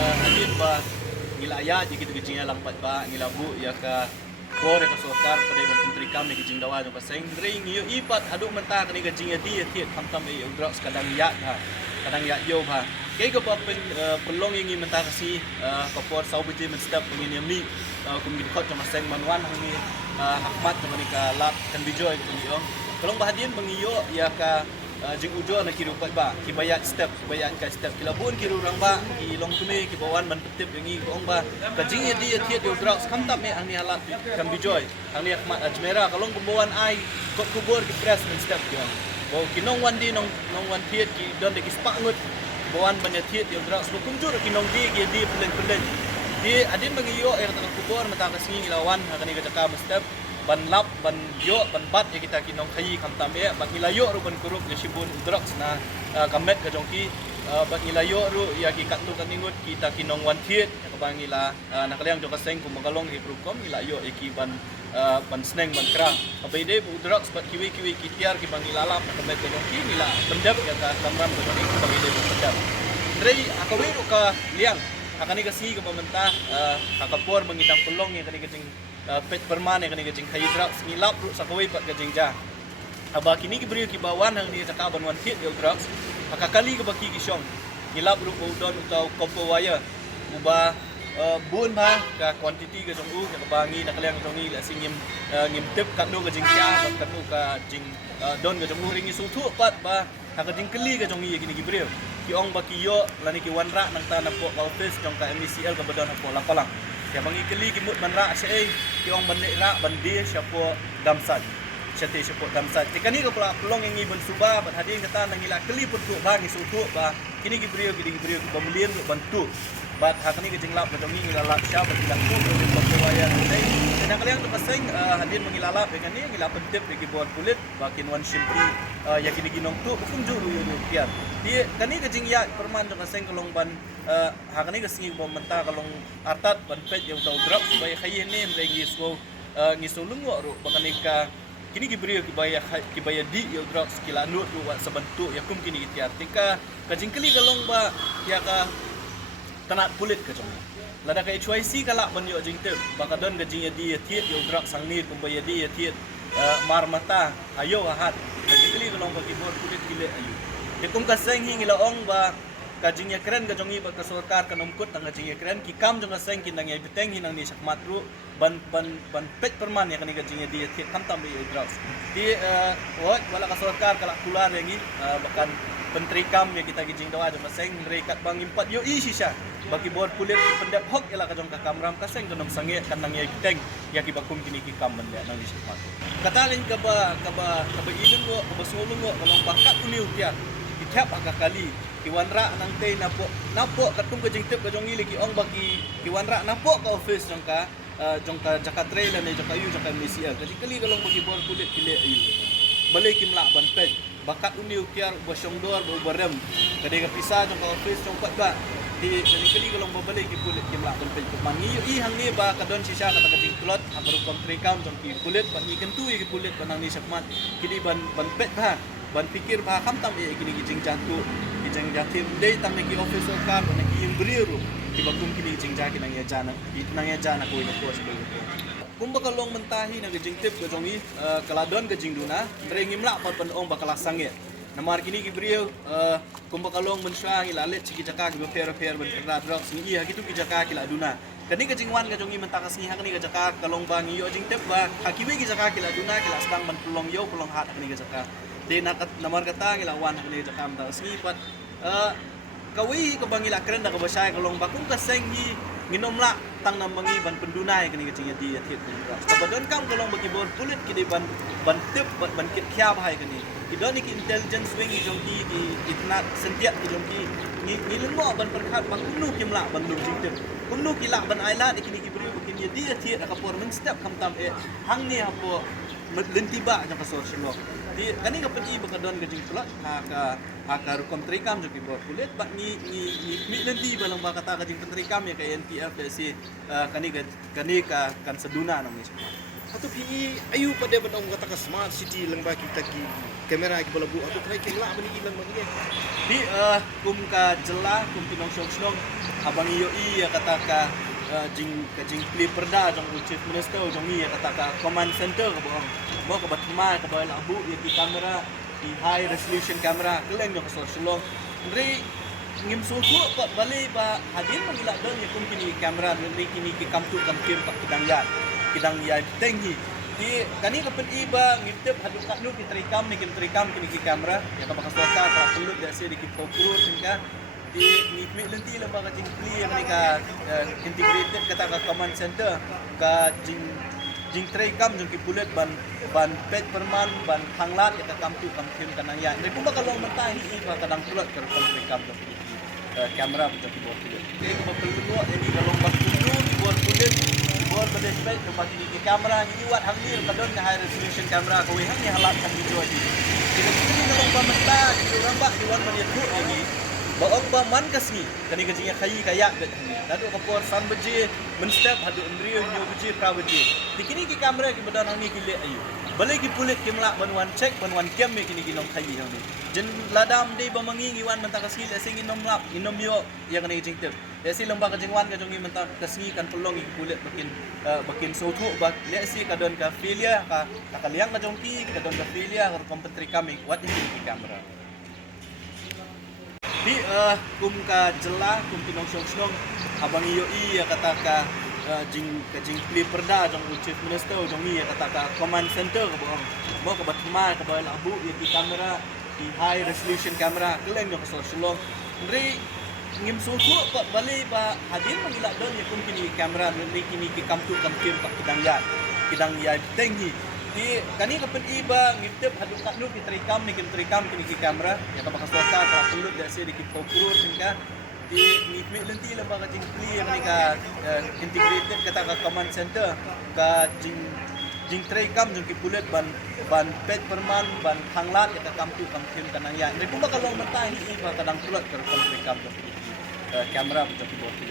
Hadin ba ngilaya di kita gijing lang pat ba ngilabu ya ka bore ka sokar pada menteri kami gijing dawa no paseng ring yo ipat hadu mentah kani gijing dia tiet tam e udrak kadang ya ha kadang ya yo ha kay ko pa pelong ingi mentah kasi kapor sau biji menstep ngin yami kum gid khot ma seng manwan hangi Ahmad ni ka lap kan bijoy ko yo pelong bahadin bangiyo ya ka jing ujo na kiru pat ba ki bayat step ka step kilabun kiru rang ba ki long kume ki bawan man petip yangi ko ong ba ka jing dia tiet yo drugs kam tap me ang ni halat kan bijoy ang ni Ahmad Ajmera kalong kumbawan ai kot kubur ki press men step yo bo ki nong wan di nong wan tiet ki don de ki spangut bawan banyak tiet yo drugs lo kunjur ki nong di pelen di adin bagi yo tengah kubur mata kasing ilawan hakani ka jaka step ban lap ban yo ban bat ya kita kinong khayi kam tambe bat nilayo ru ban kuruk ya sibun drugs na kamet ka jongki bat nilayo ru ya ki katu kaningut kita kinong wan thiet ya kabang ila nakaliang joka seng kum magalong hi prukom nilayo iki ban sneng ban kra abai de drugs bat kiwi ki tiar ki bang ilalap na kamet ka jongki nila pendap ya ka kamram ka jongki bang de pendap rei akawi ru ka liang akani kasi ka pemerintah akapor mengidang pelong yang kani kajing pet permane kani kajing khayi drugs ngilap ru sakawai pat kajing ja aba kini ki beri ki bawan hang ni taka ban wan thiet yo drugs akakali ka baki ki syong ngilap ru udon utau kompo waya uba bun ba ka quantity ka jong u ka bangi nakaliang jong ni la singim ngim tip ka do ka jing kya ka do ka jing don ka jong ringi su thu pat ba ka jing keli ka jong ni kini ki beri ki ong baki yo lani ki wanra nang ta na po ka office jong ka MECL ka badon po lapalang ya bangi keli ki mut manra sa ki ong ban ra ban di sya po damsat syate sya po damsat tikani ka pula pelong ngi ban suba bat hadin kata nang ila keli put tu ba ngi su tu ba kini ki brio ki pembelian bantu bat hakani ke jinglap ka jong ni ngilalap sya bat ila tu ko waya nei na kalian tu paseng hadin mengilalap dengan ni ngilap pentip di buat kulit bakin wan shimpi ya kini ginong tu bukum juru yo kian dia kani ke jing ya perman jong paseng kalong ban hakani ke singi bom menta kalong artat ban pet yang tau drop supaya khayi ne lagi so ngiso lungo ro bakani ka kini gibrio ki baya di yo drop skila nu tu wat sebentuk ya kum kini itiar tika ka jingkeli kalong ba ya ka tanat kulit ka jong lada ka HYC kala ban yo jing te bakadon ka jing di tiet yo drop sang ni kum baya di tiet mar mata ayo hat ka jingkeli kalong ba ki bor kulit kile ayo de kum ka seng hing ila ong ba kajing ya keren ka jongi ba ka sarkar ka nomkut tang kajing ya keren ki kam jong seng kin nang ya biteng hinang ni sakmat ru ban pet perman ya kani kajing ya di tiet kam tam yo drugs di wala ka sarkar kala kular yangi bahkan menteri kam ya kita gijing dawa jong seng rekat bang impat yo isi sya bagi bor kulit pendap hok ila ka jong ka kamram ka seng jonom sange kan nang ya biteng ya ki bakum kini ki kam benda nang ni sakmat katalin ka ba ilun go ka basulung go kalong bakat uniu tiar ityap akakali kiwanra nang tay napo katung kajing tip kajong ili ki ong bagi kiwanra napo ka office jong ka jaka trailer ni jaka yu jaka MCL jadi kali kalong bagi bor kulit kile ayu balik kimla ban pet bakat uniu kiar bosyong dor bo barem kadai ka pisa jong ka office jong pat ba di jadi kali kalong balik ki kulit kimla ban pet mangi i hang ni ba kadon sisa kata kajing tulot habaru kontri kam jong ki kulit ban ni kentu ki kulit banang ni sakmat kini ban pet ba ban pikir ba kam tam kini gijing jatu gijing jatim dei tam neki officer kan neki yung beriru ki bagum kini gijing jaki nang ya jana ko ina ko sebagai ko kum bakalong mentahi na gijing tip ko jongi kaladon gijing duna rengimla pat ong bakala sange namar kini ki beriu kum bakalong mensyang ilalet ciki jaka ki per ban kra drugs ni iya gitu ki jaka ki la duna kani gijing wan gajongi mentakas ni hakani jaka kalong bangi yo jing tip ba hakiwe ki jaka ki la duna ki la sedang ban pulong yo pulong hat kani jaka di namar kata ngilawan ni jakam ta snipat kawi ko bangila keren da ko basay kalong bakung kaseng hi nginomla tang na mangi ban pendunai kani kecing di atit ko sabadon kam kalong bagi bor kulit kidi ban tip ban kit kya bahai kani idon ki intelligence wing jong ki itna sentiat ki jong ki ni lemo ban perkhat ban kunu kimla ban lu jing tip kunu kila ban aila kini ki beri kini di atit akapor men step kam tam hang ni apo lentiba jang ka social di kani ka pagi bakadon gajing pula haka rukom trikam jo ki bor kulit bak ni lenti balang bakata gajing trikam ya ka NPF si kani ka kan seduna nang ni Atau pi ayu pada bandang kata ka smart city lang ba kita ki kamera ki balabu atau try ki la bani ilang bagi. Di kum ka jela kum pinong syong abang iyo iya kata ka jing play perda jong chief minister jong iya kata ka command center ka bang mo ka batma ka ba labu ya di kamera di high resolution camera keleng jong ka syong ndri ngim sulku pa bali ba hadin mangila don ya kum kini kamera ndri kini ki kamtu kam kim pak kidang ya tengi di kani kapan iba ngitip haduk taknu ki trikam kini ki kamera ya ka bakasota ka pulut da se di ki pokuru singka di ngitmi lenti lang ba ka jing clear ni ka integrated kata ka command center ka jing trikam jing ki pulut ban pet perman ban hanglat ya ka kamtu kam kim kanang ya ni kumba kalong mentah ni iba kadang pulut ka trikam ka kamera betul ki pulut ni ko perlu ini kalong bak pulut buat pulut buat pada spek ke bagi di kamera ni buat hamil kadon high resolution kamera ko hang ni halat kan video ni kita ni kalau pamata di rambak di wan mani tu lagi baok ba man kasni kani gajinya khayi kaya gat ni dadu kapor san beji men step hadu indriyo nyo beji pra beji dikini ki kamera ki badan ni ki le ayu balai ki pulit ki melak banwan check banwan kem me kini ginom khayi ni jen ladam de ba mangi ngiwan mentang kasni le sing inom lap inom yo yang ni jing tep le si lembah kajingwan ka jongi mentang kasni kan pelong ki pulit bakin soto ba le si kadon ka filia ka takaliang ka jongki kadon ka filia ka kompetri kami wat ni ki kamera di kum ka jela kum pinong syong abang iyo iya kata ka jing play perda jong chief minister jong iya kata ka command center ka bang mo ka batma ka ba labu ya di kamera di high resolution camera keleng jong ka syong ndri ngim sulku pa bali ba hadin mangila don ya kum kini kamera ndri kini ki kamtu kam kim pak kidang ya tengi di kani kapan iba ngitip haduk taknu ki trikam kini ki kamera ya ka bakasota ka pulut da se di ki pokuru singka di ngitmi lenti lang ba ka jing clear ni ka integrated kata ka command center ka jing trikam jing ki pulut ban pet perman ban hanglat ya ka kamtu kam kim kanang ya ni kumba kalong mentah ni iba kadang pulut ka trikam jong kamera betul ki